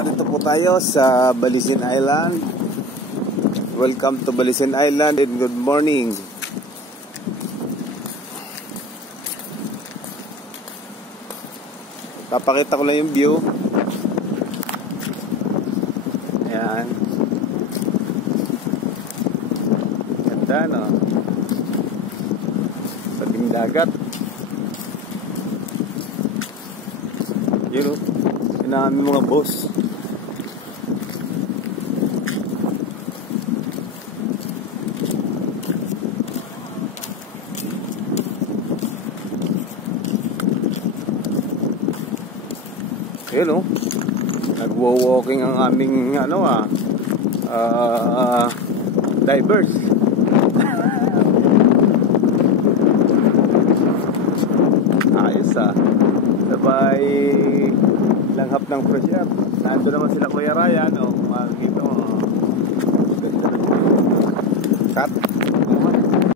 Narito po tayo sa Balisin Island. Welcome to Balisin Island and good morning. Papakita ko lang yung view. Ayan. Ganda, no? Tabing dagat. Yun, oh. Namin mga boss. Ayun, oh. Nagwo-walking ang aming divers. Ayos, ah. Sabay langhap ng pressure. Nando naman sila Kuya Ryan, o makikita mo. Cut.